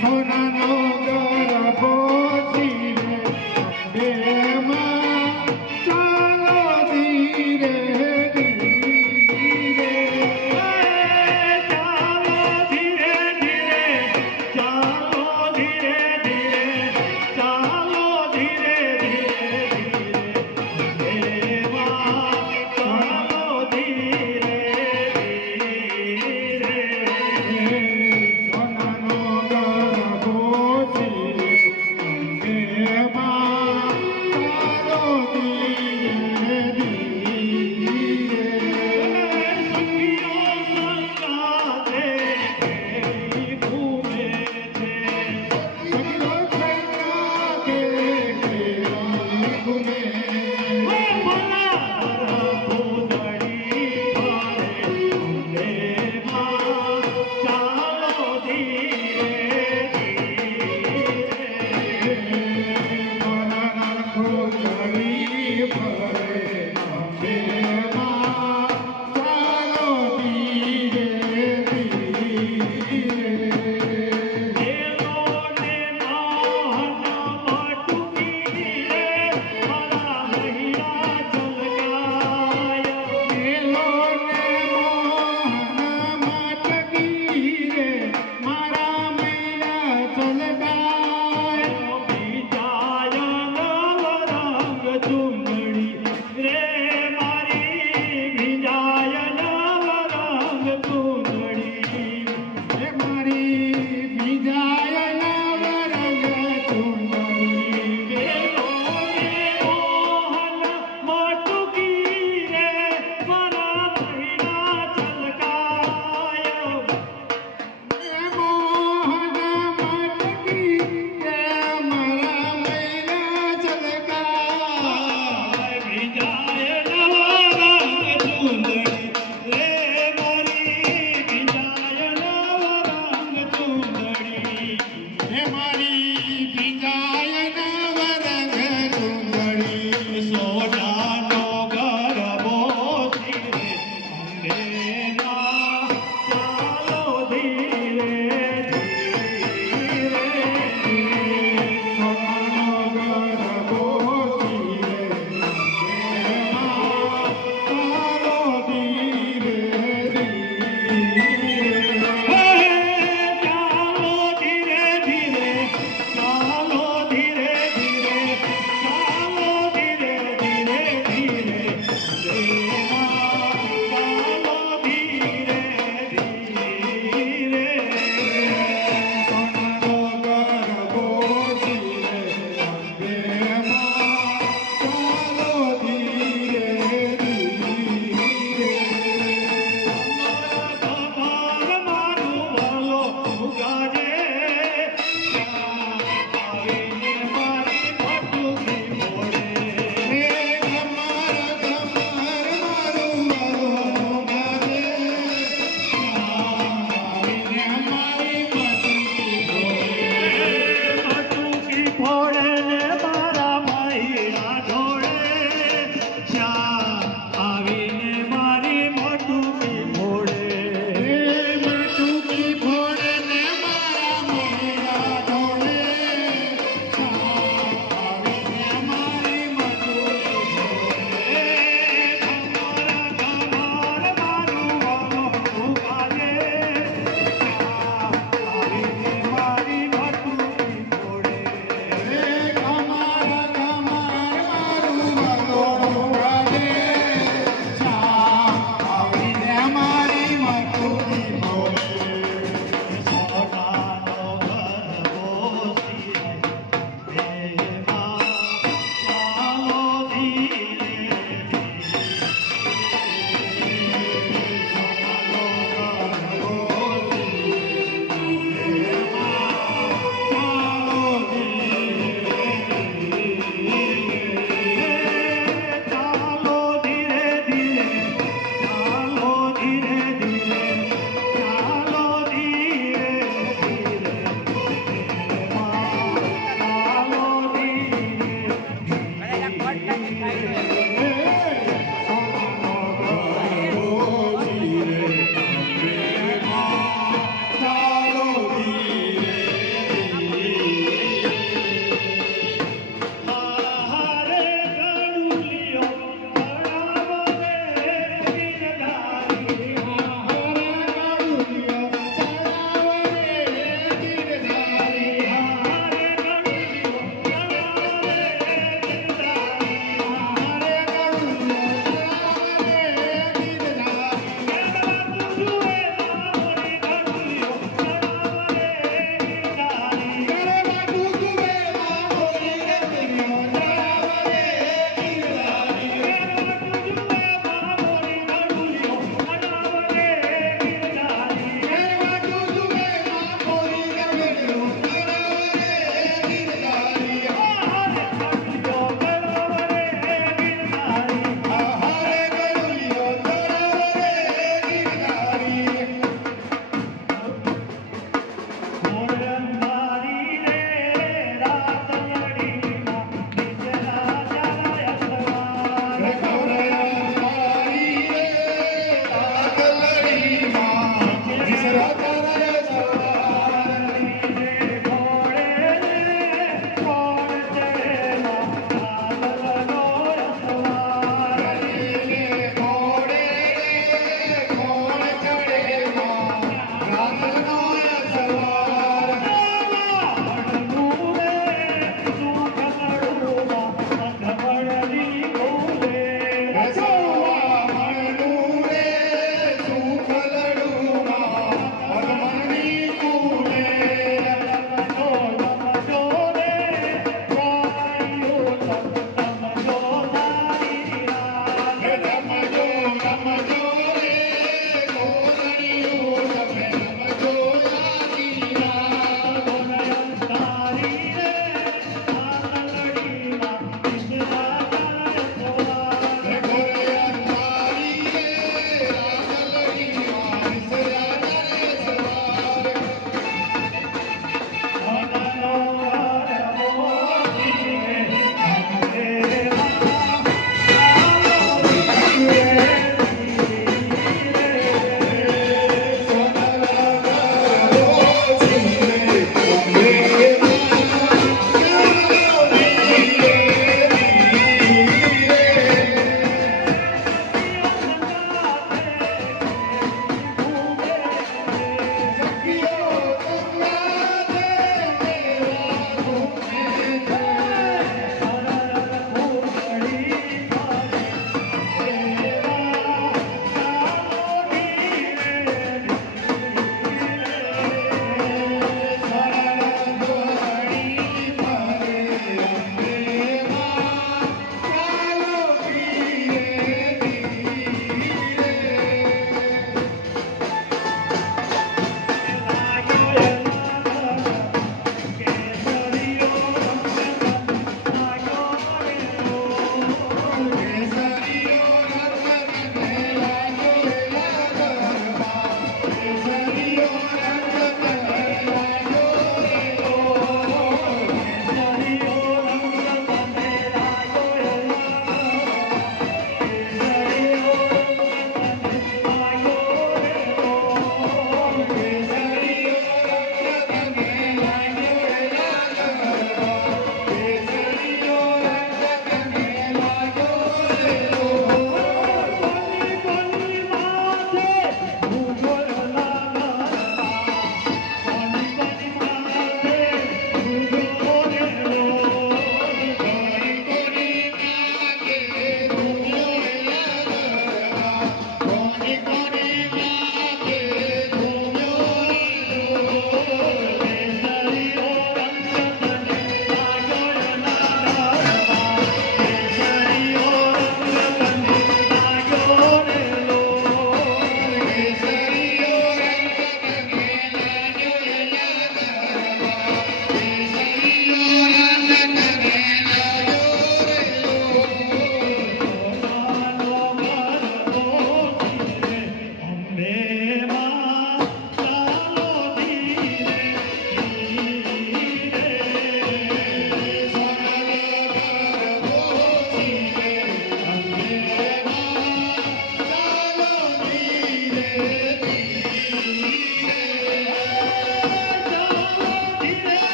સોનાનો ગરબો ધીરે બેમાં ચાલો ધીરે ધીરે ચાલો ધીરે ધીરે ચાલો ધીરે ધીરે ચાલો ધીરે ધીરે દેવા ચાલો ધીરે ધીરે સોનાનો ગરબો ધીરે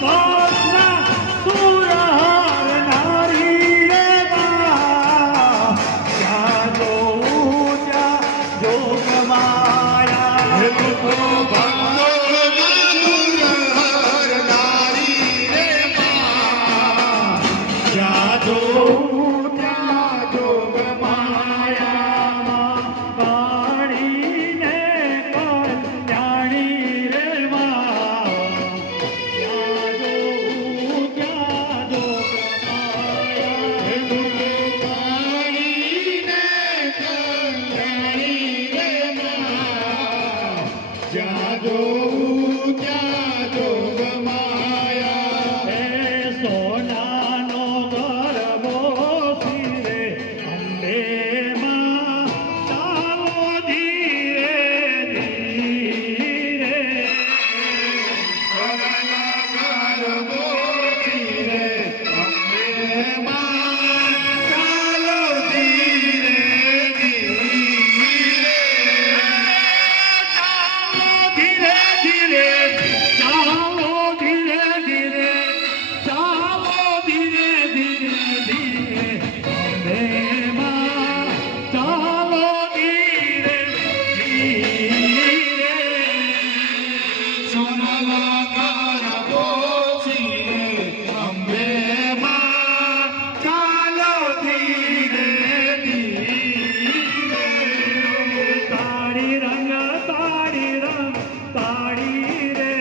ભસ્મ સુર હરનારી રે માં. જ્યાં જોઉં ત્યાં જોગ માયા. હે લોકો ભક્તો હરનારી રે માં. જ્યાં જોઉં ત્યાં જોગ માયા. કાળીને કલ્યાણી રે માં. જ્યાં જોઉં ત્યાં જોગ માયા. હે લોકો કાળીને કલ્યાણી રે માં. જ્યાં જોઉં ત્યાં જોગ માયા. હે સોનાનો ગરબો શિરે અંબે માં. ચાલો ધીરે ધીરે. ધીરે ધીરે ચાલો ધીરે ધીરે. ચાલો ધીરે ધીરે ધીરે. અંબે માં ચાલો ધીરે ધીરે. તાળી રંગ તાળી રંગ તાળી રે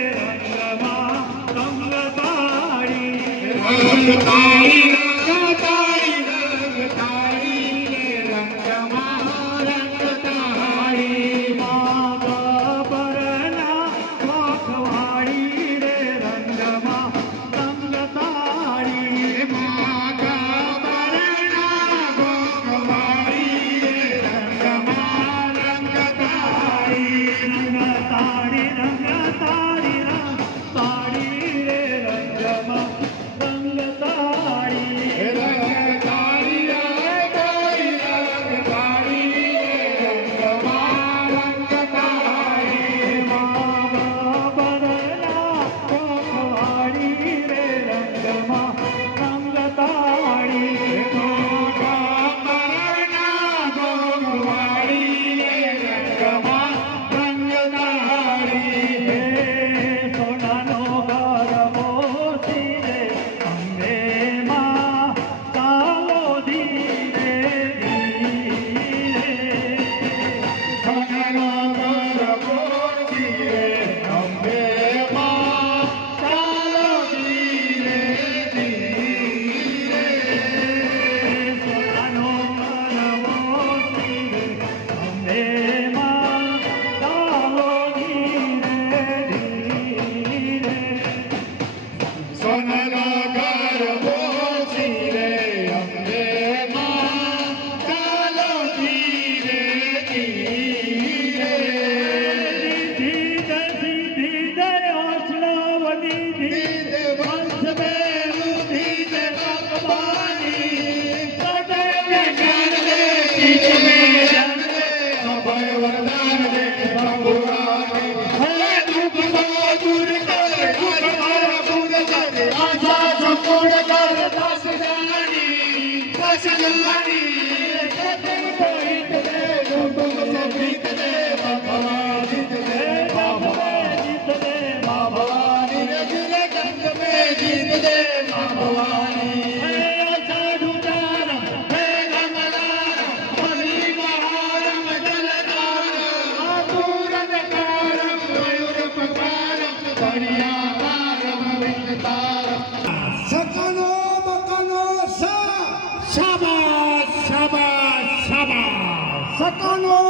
રંગમાં રંગ તાળી. માગ પરના વાખવાળી રે રંગમાં રંગ તાળી. રંગ તાળી રંગ તાળી રંગ તાળી રે રંગમાં રંગ તાળી. માગ પરના વાખવાળી રે રંગમાં રંગ તાળી. હે સોનાનો ગરબો શિરે અંબે માં. ચાલો ધીરે ધીરે. સોનાનો ગરબો શિરે અંબે માં. ચાલો ધીરે ધીરે. સિદ્ધિ સિદ્ધિ જય વૈષ્ણવની ધીરે. વંશ બે બુદ્ધિ જય ભગવાની. સદૈવ જ્ઞાન દે ચિત્ત મેં જન દે. હે દુઃખ કો દૂર કર દુઃખ મારા દૂર કર. આશા સંપૂર્ણ કર દાસ જાની. જતે કોઈ દે દુઃખ કો જીત દે ભગવાન. જીત દે ભગવાન. જીત દે ભગવાન. હે સાધુ તારા હે કમલારા. હરિ મહારમ સકનો બકનો સા. શાબાશ શાબાશ શાબાશ. સકનો